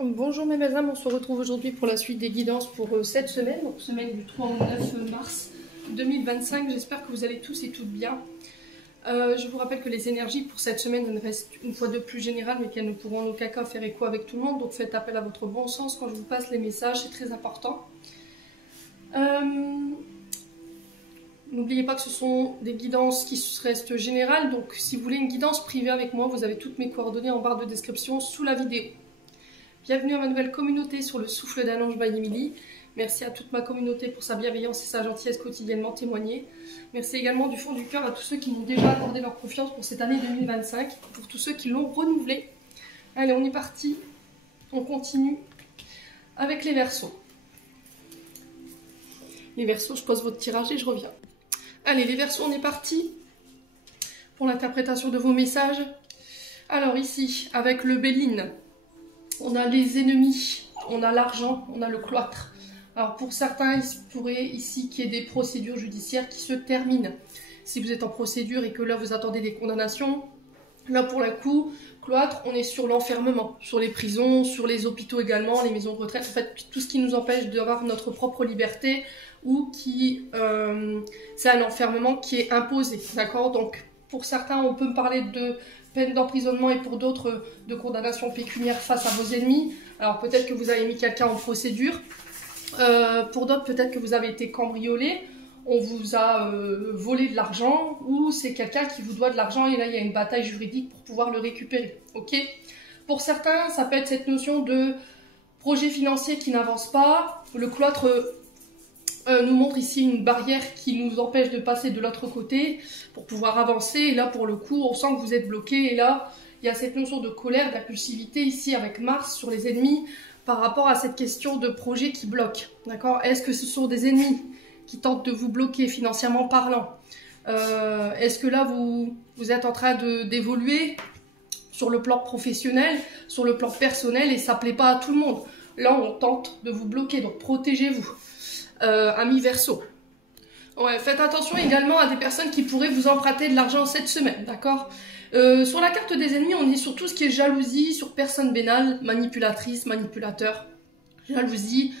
Bonjour mes belles âmes, on se retrouve aujourd'hui pour la suite des guidances pour cette semaine, donc semaine du 3 au 9 mars 2025. J'espère que vous allez tous et toutes bien. Je vous rappelle que les énergies pour cette semaine restent une fois de plus générales, mais qu'elles ne pourront en aucun cas faire écho avec tout le monde. Donc faites appel à votre bon sens quand je vous passe les messages, c'est très important. N'oubliez pas que ce sont des guidances qui restent générales, donc si vous voulez une guidance privée avec moi, vous avez toutes mes coordonnées en barre de description sous la vidéo. Bienvenue à ma nouvelle communauté sur le souffle d'un ange by Emily. Merci à toute ma communauté pour sa bienveillance et sa gentillesse quotidiennement témoignée. Merci également du fond du cœur à tous ceux qui m'ont déjà accordé leur confiance pour cette année 2025, pour tous ceux qui l'ont renouvelée. Allez, on est parti. On continue avec les Verseaux. Les Verseaux, je pose votre tirage et je reviens. Allez, les Verseaux, on est parti pour l'interprétation de vos messages. Alors ici, avec le Béline, on a les ennemis, on a l'argent, on a le cloître. Alors pour certains, il se pourrait ici qu'il y ait des procédures judiciaires qui se terminent. Si vous êtes en procédure et que là vous attendez des condamnations, là pour le coup, cloître, on est sur l'enfermement, sur les prisons, sur les hôpitaux également, les maisons de retraite, en fait tout ce qui nous empêche d'avoir notre propre liberté ou qui, c'est un enfermement qui est imposé, d'accord? Donc pour certains, on peut parler de peine d'emprisonnement et pour d'autres de condamnation pécuniaire face à vos ennemis. Alors peut-être que vous avez mis quelqu'un en procédure, pour d'autres peut-être que vous avez été cambriolé, on vous a volé de l'argent ou c'est quelqu'un qui vous doit de l'argent et là il y a une bataille juridique pour pouvoir le récupérer. Ok. Pour certains, ça peut être cette notion de projet financier qui n'avance pas. Le cloître nous montre ici une barrière qui nous empêche de passer de l'autre côté pour pouvoir avancer. Et là, pour le coup, on sent que vous êtes bloqué. Et là, il y a cette notion de colère, d'impulsivité ici avec Mars sur les ennemis par rapport à cette question de projet qui bloque. D'accord? Est-ce que ce sont des ennemis qui tentent de vous bloquer financièrement parlant? Est-ce que là, vous êtes en train d'évoluer sur le plan professionnel, sur le plan personnel et ça ne plaît pas à tout le monde? Là, on tente de vous bloquer, donc protégez-vous. Amis Verseau. Ouais, faites attention également à des personnes qui pourraient vous emprunter de l'argent cette semaine, d'accord? Sur la carte des ennemis, on est sur tout ce qui est jalousie, sur personne vénale, manipulatrice, manipulateur, jalousie,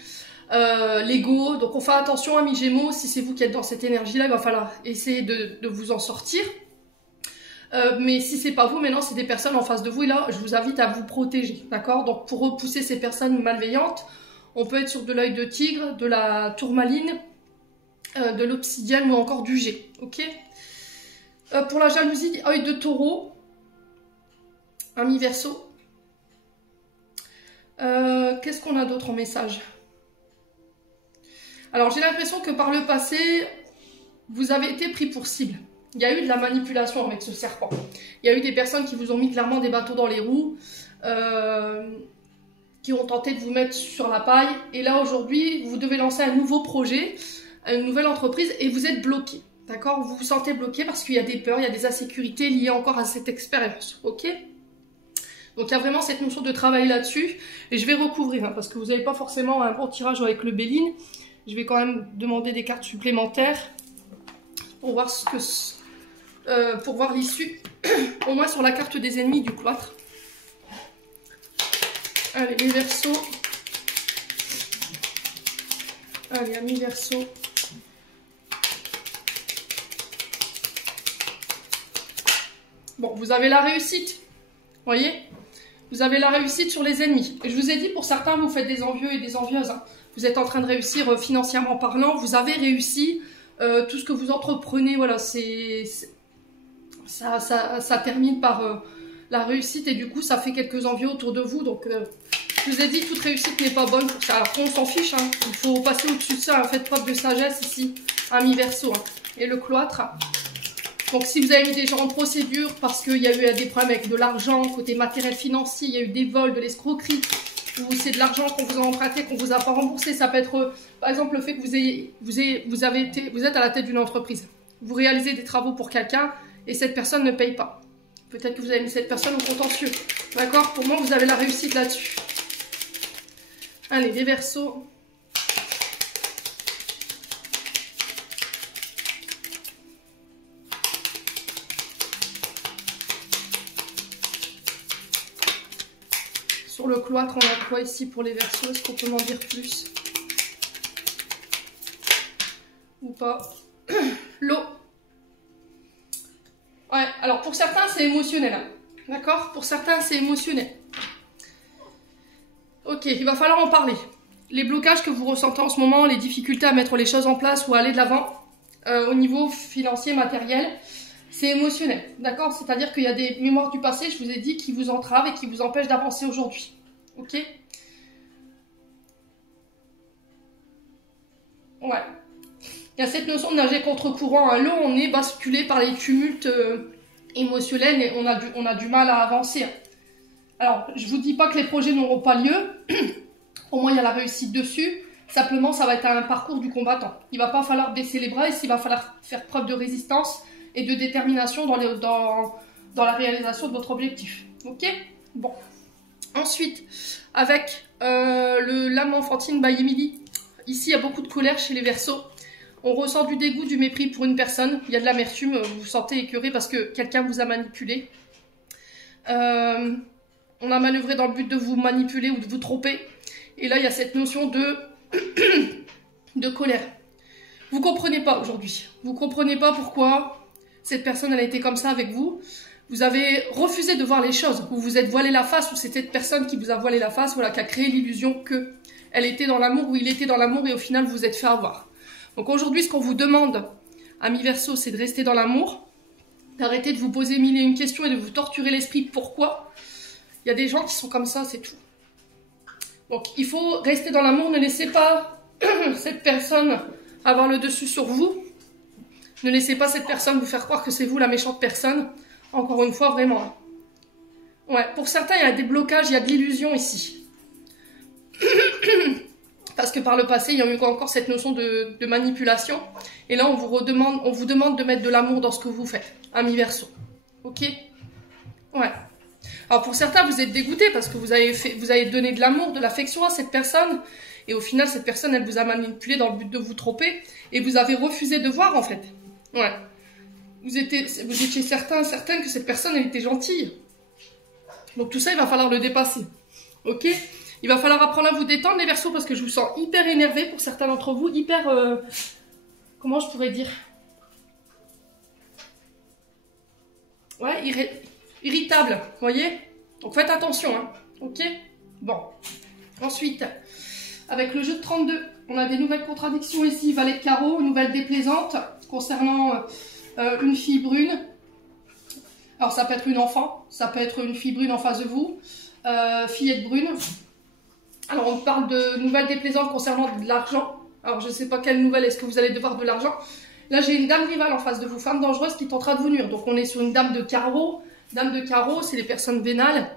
l'ego. Donc on fait attention, amis Gémeaux, si c'est vous qui êtes dans cette énergie-là, il va falloir essayer de vous en sortir. Mais si c'est pas vous, maintenant c'est des personnes en face de vous et là, je vous invite à vous protéger, d'accord? Donc pour repousser ces personnes malveillantes, on peut être sur de l'œil de tigre, de la tourmaline, de l'obsidienne ou encore du jet. Ok. Pour la jalousie, œil de taureau, ami Verseau. Qu'est-ce qu'on a d'autre en message? Alors j'ai l'impression que par le passé, vous avez été pris pour cible. Il y a eu de la manipulation avec ce serpent. Il y a eu des personnes qui vous ont mis clairement des bâtons dans les roues. Qui ont tenté de vous mettre sur la paille. Et là, aujourd'hui, vous devez lancer un nouveau projet, une nouvelle entreprise, et vous êtes bloqué. D'accord? Vous vous sentez bloqué parce qu'il y a des peurs, il y a des insécurités liées encore à cette expérience. Ok? Donc, il y a vraiment cette notion de travail là-dessus. Et je vais recouvrir, hein, parce que vous n'avez pas forcément un bon tirage avec le Béline. Je vais quand même demander des cartes supplémentaires pour voir pour voir l'issue, au moins sur la carte des ennemis du cloître. Allez, les Verseaux. Allez, amis Verseaux. Bon, vous avez la réussite. Voyez? Vous avez la réussite sur les ennemis. Et je vous ai dit, pour certains, vous faites des envieux et des envieuses. Hein. Vous êtes en train de réussir financièrement parlant. Vous avez réussi. Tout ce que vous entreprenez, voilà, ça termine par la réussite. Et du coup, ça fait quelques envieux autour de vous. Donc... je vous ai dit, toute réussite n'est pas bonne pour ça. Alors, on s'en fiche, hein. Il faut passer au-dessus de ça. Faites preuve de sagesse ici, amis Verseau. Hein. Et le cloître. Donc, si vous avez mis des gens en procédure parce qu'il y a eu des problèmes avec de l'argent, côté matériel financier, il y a eu des vols, de l'escroquerie, ou c'est de l'argent qu'on vous a emprunté, qu'on vous a pas remboursé, ça peut être, par exemple, le fait que vous êtes à la tête d'une entreprise. Vous réalisez des travaux pour quelqu'un et cette personne ne paye pas. Peut-être que vous avez mis cette personne au contentieux. D'accord? Pour moi, vous avez la réussite là-dessus. Allez, les Verseaux. Sur le cloître, on a quoi ici pour les Verseaux? Est-ce qu'on peut m'en dire plus? Ou pas? L'eau. Ouais, alors pour certains, c'est émotionnel. Hein. D'accord? Pour certains, c'est émotionnel. Ok, il va falloir en parler. Les blocages que vous ressentez en ce moment, les difficultés à mettre les choses en place ou à aller de l'avant, au niveau financier, matériel, c'est émotionnel. D'accord? C'est-à-dire qu'il y a des mémoires du passé, je vous ai dit, qui vous entravent et qui vous empêchent d'avancer aujourd'hui. Ok? Ouais. Il y a cette notion de nager contre courant. À l'eau, on est basculé par les tumultes émotionnels et on a du mal à avancer. Alors, je ne vous dis pas que les projets n'auront pas lieu. Au moins, il y a la réussite dessus. Simplement, ça va être un parcours du combattant. Il ne va pas falloir baisser les bras, il va falloir faire preuve de résistance et de détermination dans la réalisation de votre objectif. Ok? Bon. Ensuite, avec l'âme enfantine by Emily. Ici, il y a beaucoup de colère chez les Verseaux. On ressent du dégoût, du mépris pour une personne. Il y a de l'amertume, vous vous sentez écœuré parce que quelqu'un vous a manipulé. On a manœuvré dans le but de vous manipuler ou de vous tromper. Et là, il y a cette notion de colère. Vous ne comprenez pas aujourd'hui. Vous ne comprenez pas pourquoi cette personne elle a été comme ça avec vous. Vous avez refusé de voir les choses. Vous vous êtes voilé la face ou c'est cette personne qui vous a voilé la face, voilà, qui a créé l'illusion que elle était dans l'amour ou il était dans l'amour et au final vous vous êtes fait avoir. Donc aujourd'hui, ce qu'on vous demande, amis Verseaux, c'est de rester dans l'amour, d'arrêter de vous poser mille et une questions et de vous torturer l'esprit. Pourquoi? Il y a des gens qui sont comme ça, c'est tout. Donc il faut rester dans l'amour, ne laissez pas cette personne avoir le dessus sur vous. Ne laissez pas cette personne vous faire croire que c'est vous la méchante personne. Encore une fois, vraiment. Ouais, pour certains, il y a des blocages, il y a de l'illusion ici. Parce que par le passé, il y a eu encore cette notion de manipulation. Et là, on vous demande de mettre de l'amour dans ce que vous faites. Amis Verseaux. Ok? Ouais. Alors pour certains, vous êtes dégoûtés parce que vous avez donné de l'amour, de l'affection à cette personne. Et au final, cette personne, elle vous a manipulé dans le but de vous tromper. Et vous avez refusé de voir, en fait. Ouais. Vous étiez certains que cette personne, elle était gentille. Donc tout ça, il va falloir le dépasser. Ok? Il va falloir apprendre à vous détendre, les Verseaux, parce que je vous sens hyper énervé pour certains d'entre vous. Hyper... comment je pourrais dire? Ouais, irritable, vous voyez? Donc faites attention, hein. Ok? Bon. Ensuite, avec le jeu de 32, on a des nouvelles contradictions ici. Valet de carreau, nouvelle déplaisante concernant une fille brune. Alors ça peut être une enfant, ça peut être une fille brune en face de vous, fillette brune. Alors on parle de nouvelles déplaisantes concernant de l'argent. Alors je ne sais pas quelle nouvelle est-ce que vous allez devoir de l'argent. Là j'ai une dame rivale en face de vous, femme dangereuse qui tentera de vous nuire. Donc on est sur une dame de carreau. Dame de carreau, c'est les personnes vénales,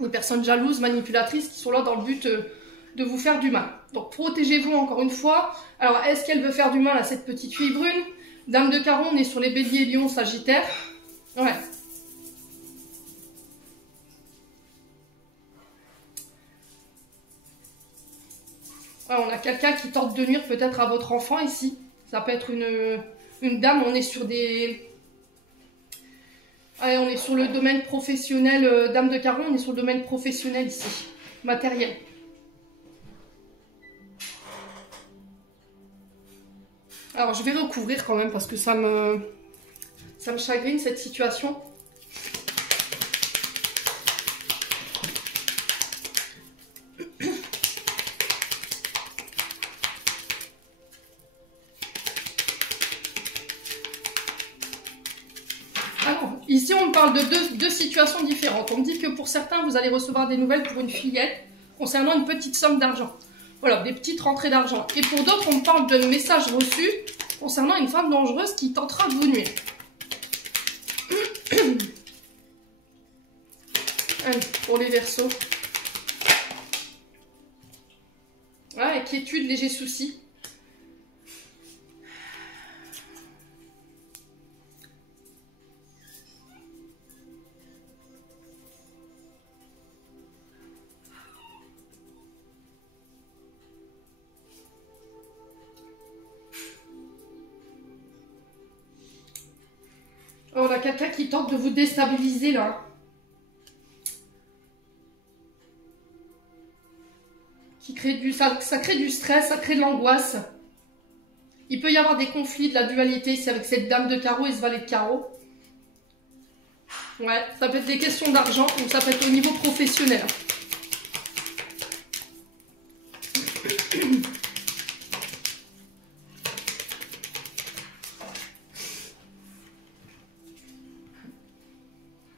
les personnes jalouses, manipulatrices qui sont là dans le but de vous faire du mal. Donc protégez-vous encore une fois. Alors est-ce qu'elle veut faire du mal à cette petite fille brune? Dame de carreau, on est sur les béliers, lions, sagittaires. Ouais. Alors, on a quelqu'un qui tente de nuire peut-être à votre enfant ici. Ça peut être une dame, on est sur des... Allez, on est sur le domaine professionnel, dame de carreau, on est sur le domaine professionnel ici, matériel. Alors, je vais recouvrir quand même parce que ça me chagrine cette situation. Ici, on parle de deux situations différentes. On me dit que pour certains, vous allez recevoir des nouvelles pour une fillette concernant une petite somme d'argent. Voilà, des petites rentrées d'argent. Et pour d'autres, on me parle de messages reçus concernant une femme dangereuse qui tentera de vous nuire. Allez, pour les Verseaux. Voilà, inquiétude, léger souci. On a quelqu'un qui tente de vous déstabiliser là. ça crée du stress, ça crée de l'angoisse. Il peut y avoir des conflits, de la dualité ici avec cette dame de carreau et ce valet de carreau. Ouais, ça peut être des questions d'argent ou ça peut être au niveau professionnel.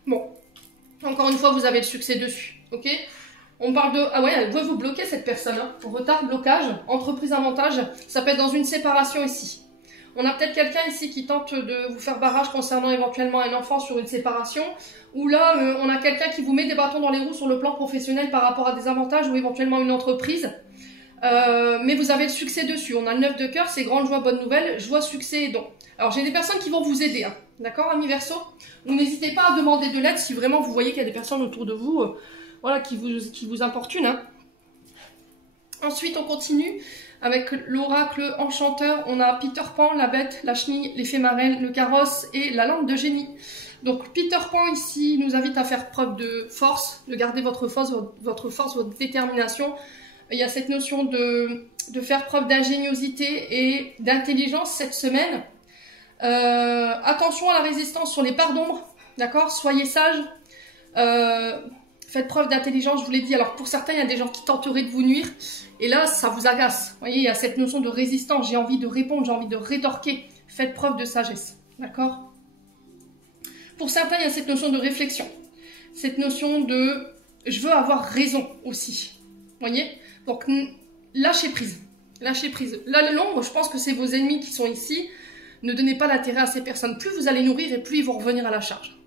Bon, encore une fois, vous avez le succès dessus, ok? On parle de... Ah ouais, elle veut vous bloquer cette personne, hein. Retard, blocage, entreprise avantage, ça peut être dans une séparation ici. On a peut-être quelqu'un ici qui tente de vous faire barrage concernant éventuellement un enfant sur une séparation. Ou là, on a quelqu'un qui vous met des bâtons dans les roues sur le plan professionnel par rapport à des avantages ou éventuellement une entreprise. Mais vous avez le succès dessus. On a le 9 de cœur, c'est grande joie, bonne nouvelle, joie, succès et don. Alors j'ai des personnes qui vont vous aider, hein. D'accord, amis Verseau? Donc n'hésitez pas à demander de l'aide si vraiment vous voyez qu'il y a des personnes autour de vous voilà, qui vous importunent, hein. Ensuite, on continue avec l'oracle enchanteur. On a Peter Pan, la bête, la chenille, l'effet marraine, le carrosse et la lampe de génie. Donc Peter Pan ici nous invite à faire preuve de force, de garder votre force, votre détermination. Il y a cette notion de faire preuve d'ingéniosité et d'intelligence cette semaine. Attention à la résistance sur les parts d'ombre, d'accord? Soyez sages. Faites preuve d'intelligence, je vous l'ai dit. Alors pour certains, il y a des gens qui tenteraient de vous nuire. Et là, ça vous agace. Vous voyez, il y a cette notion de résistance. J'ai envie de répondre, j'ai envie de rétorquer. Faites preuve de sagesse, d'accord? Pour certains, il y a cette notion de réflexion. Cette notion de je veux avoir raison aussi. Vous voyez? Donc lâchez prise. Lâchez prise. Là, l'ombre, je pense que c'est vos ennemis qui sont ici. Ne donnez pas l'intérêt à ces personnes. Plus vous allez nourrir et plus ils vont revenir à la charge.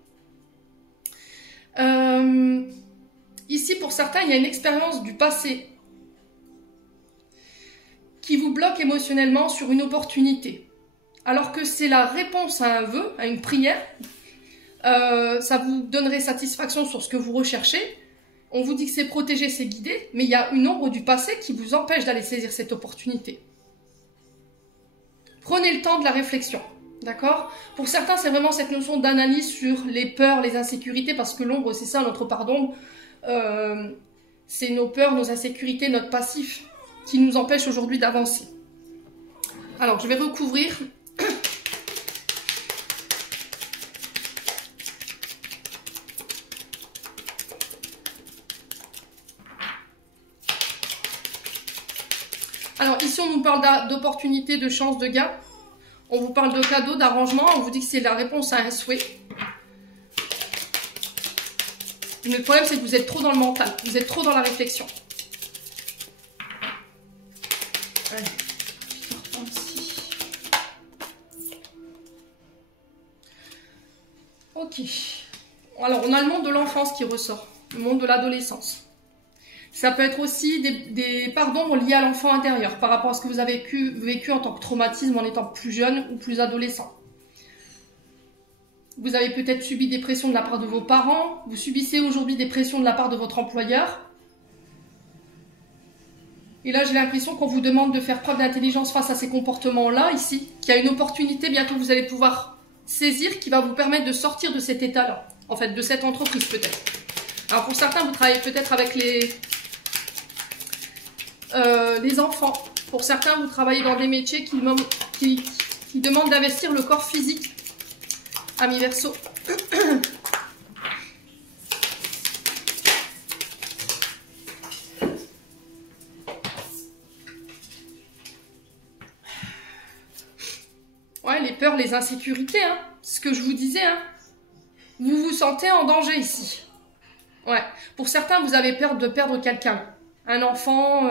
Ici, pour certains, il y a une expérience du passé qui vous bloque émotionnellement sur une opportunité. Alors que c'est la réponse à un vœu, à une prière. Ça vous donnerait satisfaction sur ce que vous recherchez. On vous dit que c'est protégé, c'est guidé, mais il y a une ombre du passé qui vous empêche d'aller saisir cette opportunité. Prenez le temps de la réflexion, d'accord? Pour certains, c'est vraiment cette notion d'analyse sur les peurs, les insécurités, parce que l'ombre, c'est ça, notre part d'ombre. C'est nos peurs, nos insécurités, notre passif qui nous empêche aujourd'hui d'avancer. Alors, je vais recouvrir. Alors, ici, on nous parle d'opportunités, de chances, de gains. On vous parle de cadeaux, d'arrangements. On vous dit que c'est la réponse à un souhait. Mais le problème, c'est que vous êtes trop dans le mental. Vous êtes trop dans la réflexion. Allez. Ok. Alors, on a le monde de l'enfance qui ressort. Le monde de l'adolescence. Ça peut être aussi des parts d'ombre liées à l'enfant intérieur par rapport à ce que vous avez vécu en tant que traumatisme en étant plus jeune ou plus adolescent. Vous avez peut-être subi des pressions de la part de vos parents. Vous subissez aujourd'hui des pressions de la part de votre employeur. Et là, j'ai l'impression qu'on vous demande de faire preuve d'intelligence face à ces comportements-là, ici. Qu'il y a une opportunité bientôt que vous allez pouvoir saisir qui va vous permettre de sortir de cet état-là. En fait, de cette entreprise peut-être. Alors pour certains, vous travaillez peut-être avec les enfants. Pour certains, vous travaillez dans des métiers qui demandent d'investir le corps physique. Amis Verseau. Ouais, les peurs, les insécurités, hein. C'est ce que je vous disais, hein. Vous vous sentez en danger ici. Ouais. Pour certains, vous avez peur de perdre quelqu'un. Un enfant,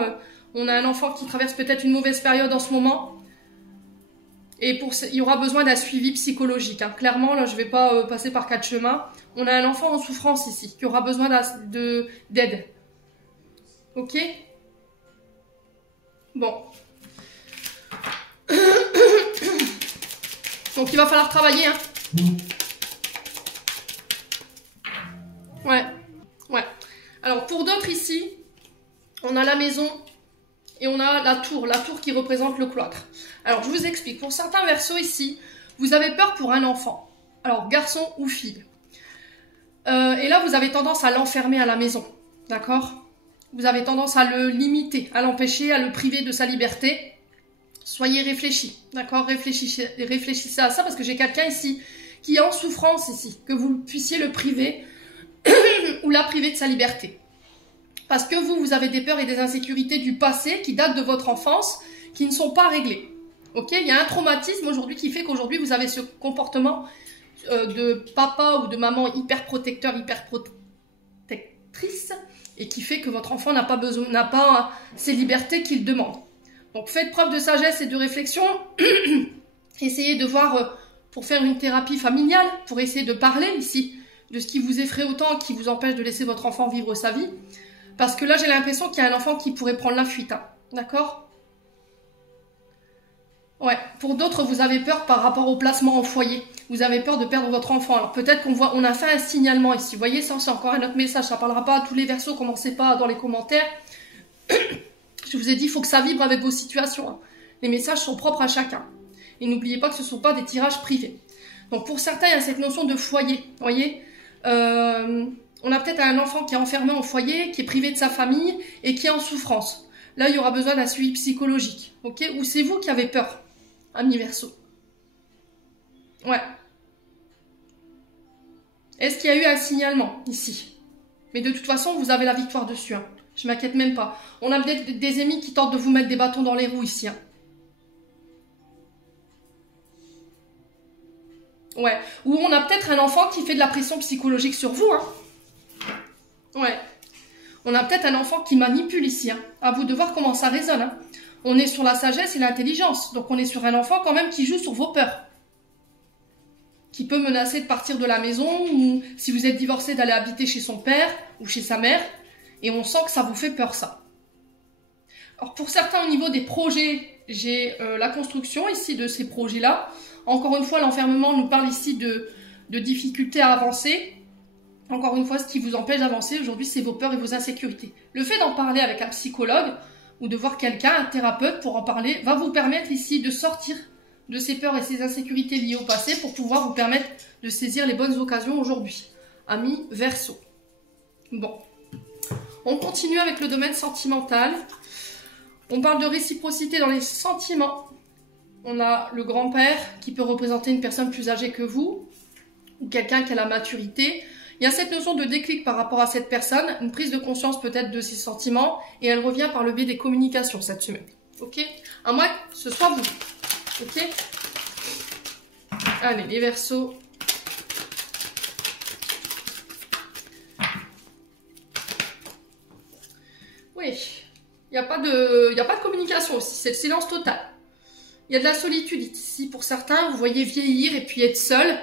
on a un enfant qui traverse peut-être une mauvaise période en ce moment. Et il y aura besoin d'un suivi psychologique, hein. Clairement, là, je ne vais pas passer par quatre chemins. On a un enfant en souffrance ici, qui aura besoin d'aide. Ok? Bon. Donc, il va falloir travailler, hein. Ouais. Ouais. Alors, pour d'autres ici, on a la maison et on a la tour qui représente le cloître. Alors, je vous explique. Pour certains Verseaux ici, vous avez peur pour un enfant. Alors, garçon ou fille. Et là, vous avez tendance à l'enfermer à la maison. D'accord? vous avez tendance à le limiter, à l'empêcher, à le priver de sa liberté. Soyez réfléchis, d'accord? Réfléchissez à ça parce que j'ai quelqu'un ici qui est en souffrance ici, que vous puissiez le priver ou la priver de sa liberté. Parce que vous avez des peurs et des insécurités du passé qui datent de votre enfance, qui ne sont pas réglées. Ok? Il y a un traumatisme aujourd'hui qui fait qu'aujourd'hui vous avez ce comportement de papa ou de maman hyper protecteur, hyper protectrice, et qui fait que votre enfant n'a pas ces libertés qu'il demande. Donc faites preuve de sagesse et de réflexion. Essayez de voir pour faire une thérapie familiale, pour essayer de parler ici de ce qui vous effraie autant, qui vous empêche de laisser votre enfant vivre sa vie. Parce que là, j'ai l'impression qu'il y a un enfant qui pourrait prendre la fuite. Hein. D'accord? Ouais. Pour d'autres, vous avez peur par rapport au placement au foyer. Vous avez peur de perdre votre enfant. Alors peut-être on a fait un signalement ici. Vous voyez, ça c'est encore un autre message. Ça ne parlera pas à tous les versos. Commencez pas dans les commentaires. Je vous ai dit, il faut que ça vibre avec vos situations. Hein. Les messages sont propres à chacun. Et n'oubliez pas que ce ne sont pas des tirages privés. Donc pour certains, il y a cette notion de foyer. Vous voyez, on a peut-être un enfant qui est enfermé en foyer, qui est privé de sa famille et qui est en souffrance. Là, il y aura besoin d'un suivi psychologique. Ok? Ou c'est vous qui avez peur, ami Verseau. Ouais. Est-ce qu'il y a eu un signalement ici? Mais de toute façon, vous avez la victoire dessus. Hein. Je m'inquiète même pas. On a peut-être des ennemis qui tentent de vous mettre des bâtons dans les roues ici. Hein. Ouais. Ou on a peut-être un enfant qui fait de la pression psychologique sur vous. Hein. Ouais. On a peut-être un enfant qui manipule ici. Hein. À vous de voir comment ça résonne. Hein. On est sur la sagesse et l'intelligence. Donc on est sur un enfant quand même qui joue sur vos peurs. Qui peut menacer de partir de la maison ou si vous êtes divorcé d'aller habiter chez son père ou chez sa mère. Et on sent que ça vous fait peur ça. Alors pour certains au niveau des projets, j'ai la construction ici de ces projets-là. Encore une fois, l'enfermement nous parle ici de difficultés à avancer. Encore une fois, ce qui vous empêche d'avancer aujourd'hui, c'est vos peurs et vos insécurités. Le fait d'en parler avec un psychologue ou de voir quelqu'un, un thérapeute pour en parler, va vous permettre ici de sortir de ces peurs et ces insécurités liées au passé pour pouvoir vous permettre de saisir les bonnes occasions aujourd'hui. Ami Verseau. Bon. On continue avec le domaine sentimental. On parle de réciprocité dans les sentiments. On a le grand-père qui peut représenter une personne plus âgée que vous ou quelqu'un qui a la maturité. Il y a cette notion de déclic par rapport à cette personne, une prise de conscience peut-être de ses sentiments et elle revient par le biais des communications cette semaine. Ok? À moins que ce soit vous. Ok? Allez, les Verseaux. Oui, il n'y a pas de communication aussi, c'est le silence total. Il y a de la solitude ici pour certains, vous voyez vieillir et puis être seul.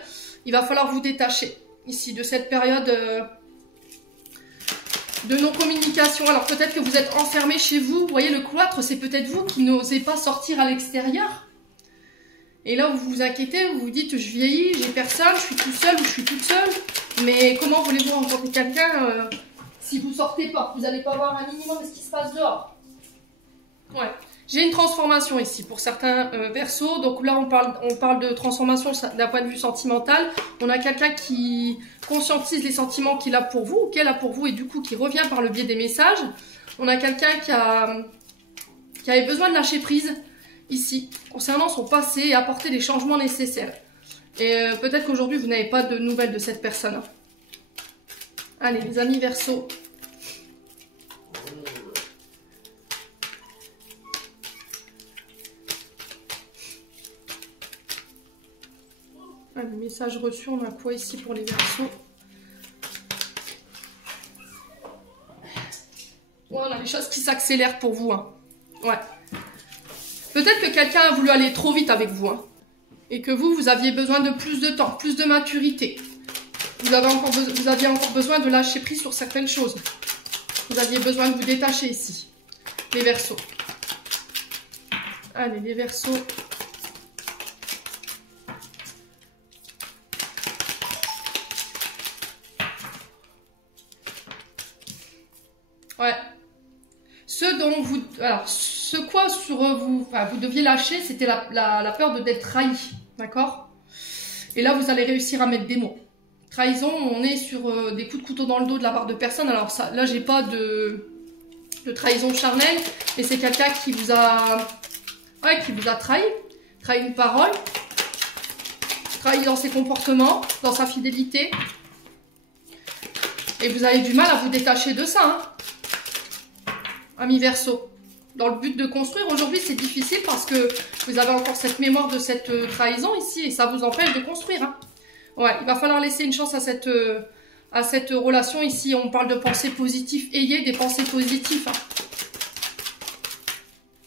Il va falloir vous détacher ici de cette période de non-communication. Alors peut-être que vous êtes enfermé chez vous, vous voyez le cloître, c'est peut-être vous qui n'osez pas sortir à l'extérieur. Et là vous vous inquiétez, vous vous dites je vieillis, j'ai personne, je suis tout seul ou je suis toute seule. Mais comment voulez-vous rencontrer quelqu'un si vous sortez pas? Vous n'allez pas voir un minimum de ce qui se passe dehors. Ouais. J'ai une transformation ici pour certains Verseaux. Donc là, on parle de transformation d'un point de vue sentimental. On a quelqu'un qui conscientise les sentiments qu'il a pour vous ou qu'elle a pour vous et du coup qui revient par le biais des messages. On a quelqu'un qui avait besoin de lâcher prise ici concernant son passé et apporter les changements nécessaires. Et peut-être qu'aujourd'hui, vous n'avez pas de nouvelles de cette personne. Allez, les amis Verseaux. Le message reçu, on a quoi ici pour les Verseaux? Ouais, on a des choses qui s'accélèrent pour vous. Hein. Ouais. Peut-être que quelqu'un a voulu aller trop vite avec vous. Hein. Et que vous aviez besoin de plus de temps, plus de maturité. Vous aviez encore besoin de lâcher prise sur certaines choses. Vous aviez besoin de vous détacher ici. Les Verseaux. Allez, les Verseaux. Ouais. Ce dont vous... Alors, ce quoi sur vous... Enfin, vous deviez lâcher, c'était la peur d'être trahi. D'accord? Et là, vous allez réussir à mettre des mots. Trahison, on est sur des coups de couteau dans le dos de la part de personne. Alors, ça, là, j'ai pas de de trahison charnelle, mais c'est quelqu'un qui vous a, trahi une parole, trahi dans ses comportements, dans sa fidélité. Et vous avez du mal à vous détacher de ça, hein, ami Verseau. Dans le but de construire, aujourd'hui c'est difficile parce que vous avez encore cette mémoire de cette trahison ici et ça vous empêche de construire. Hein. Ouais, il va falloir laisser une chance à cette relation ici. On parle de pensées positives. Ayez des pensées positives. Hein.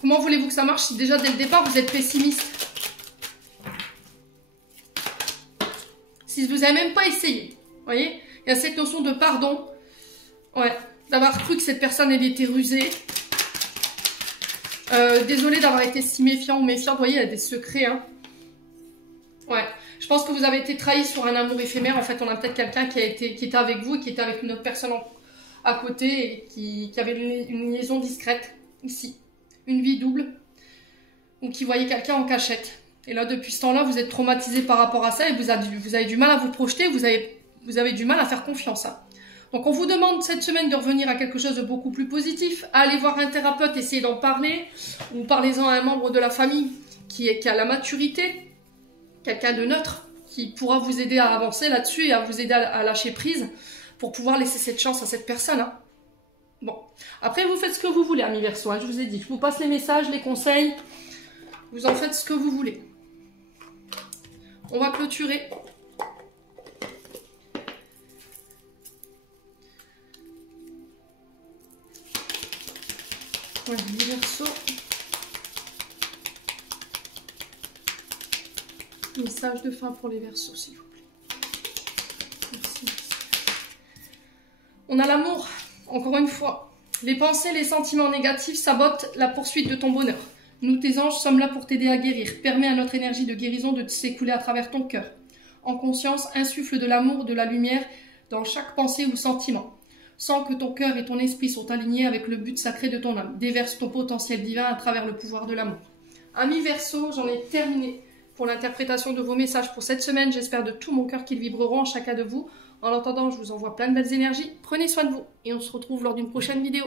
Comment voulez-vous que ça marche si déjà dès le départ vous êtes pessimiste? Si vous n'avez même pas essayé. Vous voyez, il y a cette notion de pardon. Ouais, d'avoir cru que cette personne elle était rusée. Désolé d'avoir été si méfiant ou méfiante. Vous voyez, il y a des secrets. Hein. Ouais. Je pense que vous avez été trahi sur un amour éphémère. En fait, on a peut-être quelqu'un qui était avec vous et qui était avec une autre personne à côté et qui avait une liaison discrète ici. Une vie double. Ou qui voyait quelqu'un en cachette. Et là, depuis ce temps-là, vous êtes traumatisé par rapport à ça et vous avez du mal à vous projeter. Vous avez du mal à faire confiance. Hein. Donc, on vous demande cette semaine de revenir à quelque chose de beaucoup plus positif. Allez voir un thérapeute, essayez d'en parler. Ou parlez-en à un membre de la famille qui a la maturité. Quelqu'un de neutre qui pourra vous aider à avancer là-dessus et à vous aider à lâcher prise pour pouvoir laisser cette chance à cette personne. Hein. Bon, après vous faites ce que vous voulez, amis Verseau, hein, je vous ai dit. Je vous passe les messages, les conseils. Vous en faites ce que vous voulez. On va clôturer. Voilà, les Verseaux. Message de fin pour les Verseaux, s'il vous plaît. Merci. On a l'amour, encore une fois. Les pensées, les sentiments négatifs sabotent la poursuite de ton bonheur. Nous, tes anges, sommes là pour t'aider à guérir. Permets à notre énergie de guérison de s'écouler à travers ton cœur. En conscience, insuffle de l'amour, de la lumière dans chaque pensée ou sentiment. Sens que ton cœur et ton esprit sont alignés avec le but sacré de ton âme. Déverse ton potentiel divin à travers le pouvoir de l'amour. Amis Verseaux, j'en ai terminé pour l'interprétation de vos messages pour cette semaine. J'espère de tout mon cœur qu'ils vibreront en chacun de vous. En attendant, je vous envoie plein de belles énergies. Prenez soin de vous et on se retrouve lors d'une prochaine vidéo.